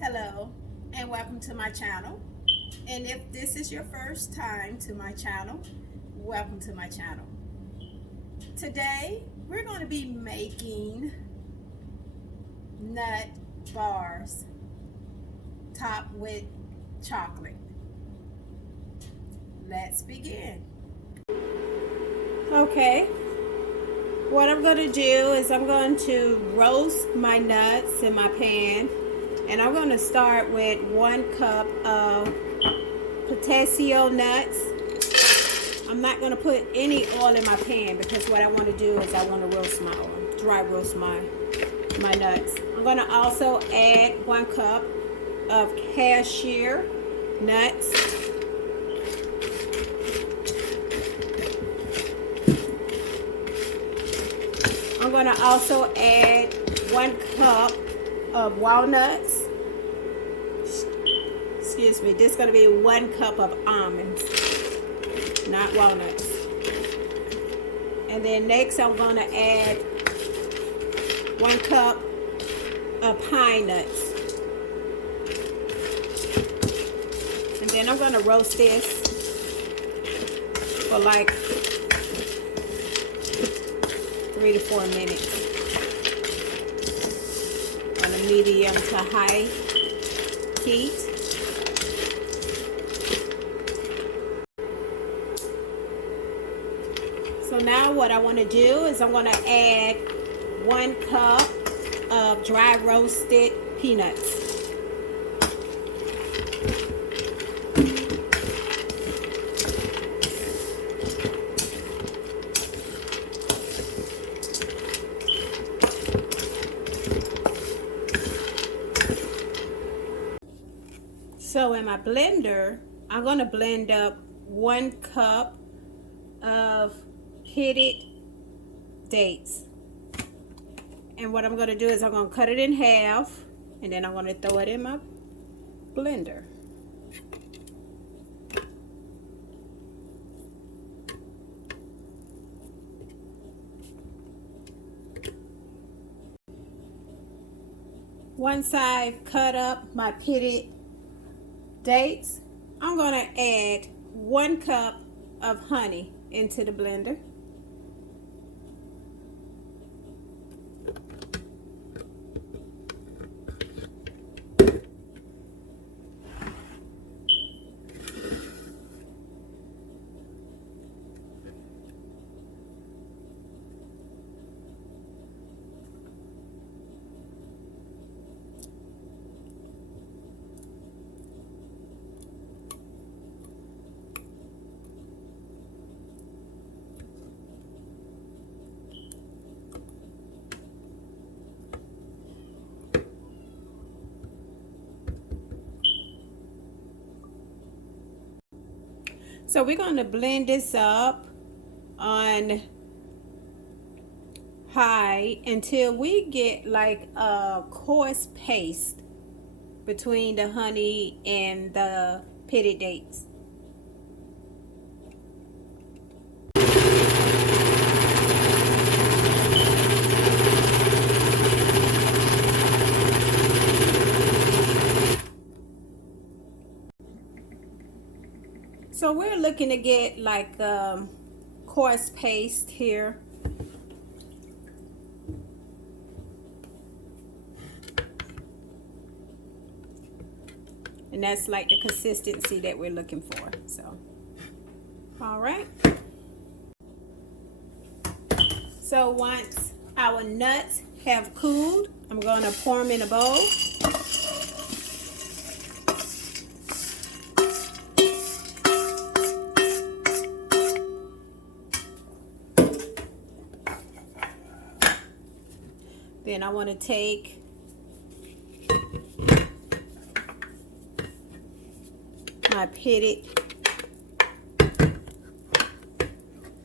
Hello and welcome to my channel. And if this is your first time to my channel, welcome to my channel. Today we're going to be making nut bars topped with chocolate. Let's begin. Okay, what I'm going to do is I'm going to roast my nuts in my pan. And I'm going to start with 1 cup of pistachio nuts. I'm not going to put any oil in my pan because what I want to do is I want to roast dry roast my nuts. I'm going to also add 1 cup of cashew nuts. I'm going to also add 1 cup of walnuts. Excuse me, this is going to be 1 cup of almonds, not walnuts. And then next I'm going to add 1 cup of pine nuts. And then I'm going to roast this for like 3 to 4 minutes. On a medium to high heat. So now what I want to do is I'm going to add 1 cup of dry roasted peanuts. So in my blender, I'm going to blend up 1 cup of pitted dates. And what I'm going to do is I'm going to cut it in half, and then I'm going to throw it in my blender. Once I've cut up my pitted dates, I'm going to add 1 cup of honey into the blender. So we're going to blend this up on high until we get like a coarse paste between the honey and the pitted dates. So we're looking to get like coarse paste here. And that's like the consistency that we're looking for. So, all right. So once our nuts have cooled, I'm going to pour them in a bowl. Then I want to take my pitted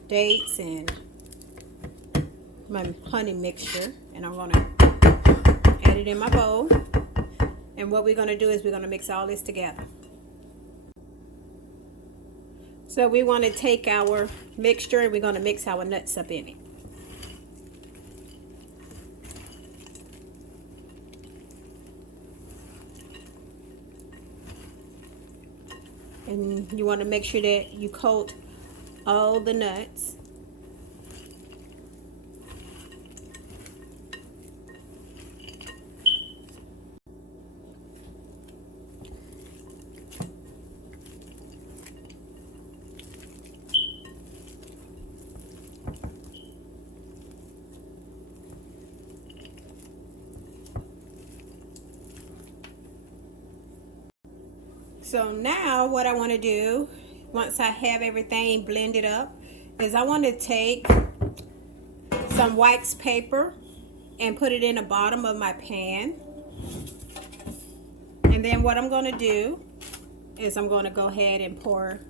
dates and my honey mixture, and I'm going to add it in my bowl. And what we're going to do is we're going to mix all this together. So we want to take our mixture and we're going to mix our nuts up in it. And you want to make sure that you coat all the nuts. So now what I want to do, once I have everything blended up, is I want to take some wax paper and put it in the bottom of my pan. And then what I'm going to do is I'm going to go ahead and pour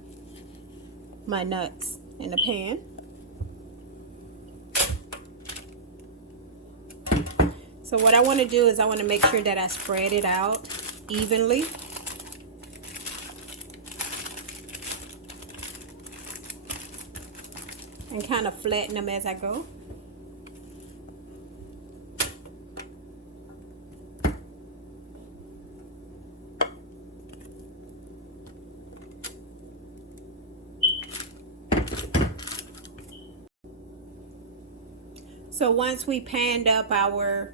my nuts in the pan. So what I want to do is I want to make sure that I spread it out evenly. And kind of flatten them as I go. So once we panned up our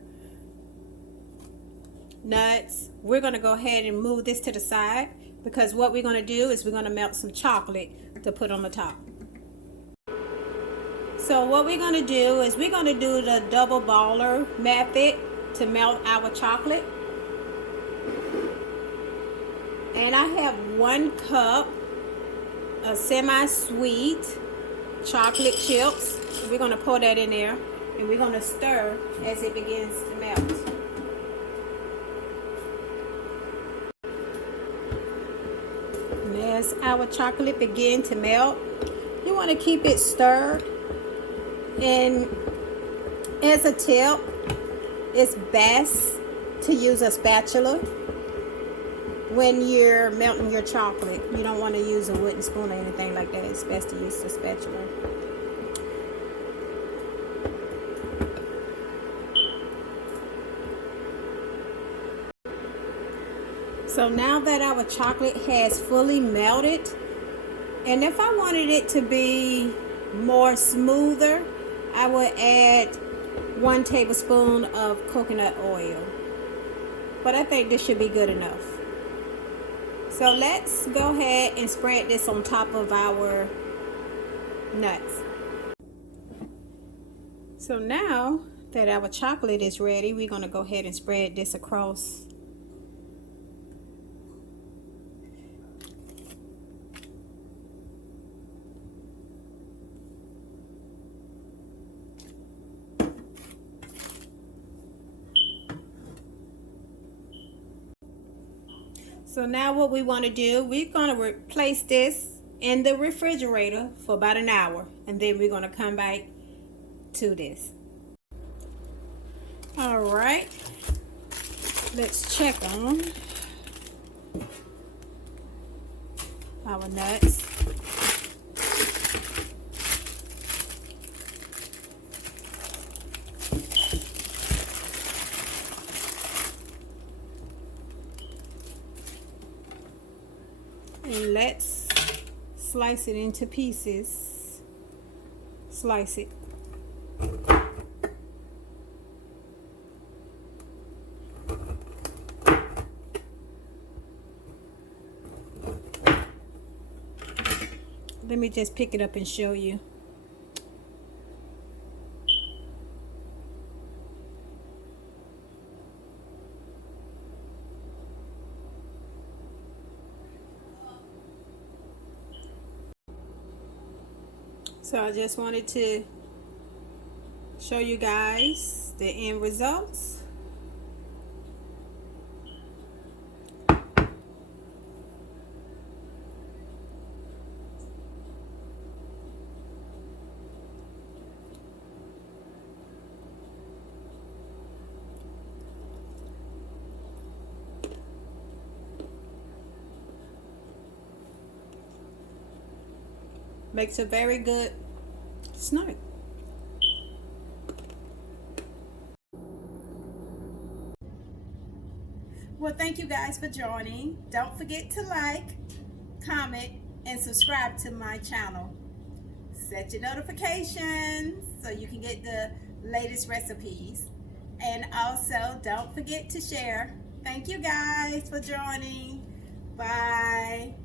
nuts, we're going to go ahead and move this to the side, because what we're going to do is we're going to melt some chocolate to put on the top. So what we're going to do is we're going to do the double baller method to melt our chocolate. And I have 1 cup of semi-sweet chocolate chips. We're going to pour that in there, and we're going to stir as it begins to melt. And as our chocolate begins to melt, you want to keep it stirred. And as a tip, it's best to use a spatula when you're melting your chocolate. You don't want to use a wooden spoon or anything like that. It's best to use a spatula. So now that our chocolate has fully melted, and if I wanted it to be more smoother, I would add 1 tablespoon of coconut oil. But I think this should be good enough. So let's go ahead and spread this on top of our nuts. So now that our chocolate is ready, we're going to go ahead and spread this across. So now what we want to do, we're going to place this in the refrigerator for about an hour, and then we're going to come back to this. All right, let's check on our nuts. And let's slice it into pieces. Slice it. Let me just pick it up and show you. So I just wanted to show you guys the end results. Makes a very good snack. Well, thank you guys for joining. Don't forget to like, comment, and subscribe to my channel. Set your notifications so you can get the latest recipes. And also, don't forget to share. Thank you guys for joining. Bye.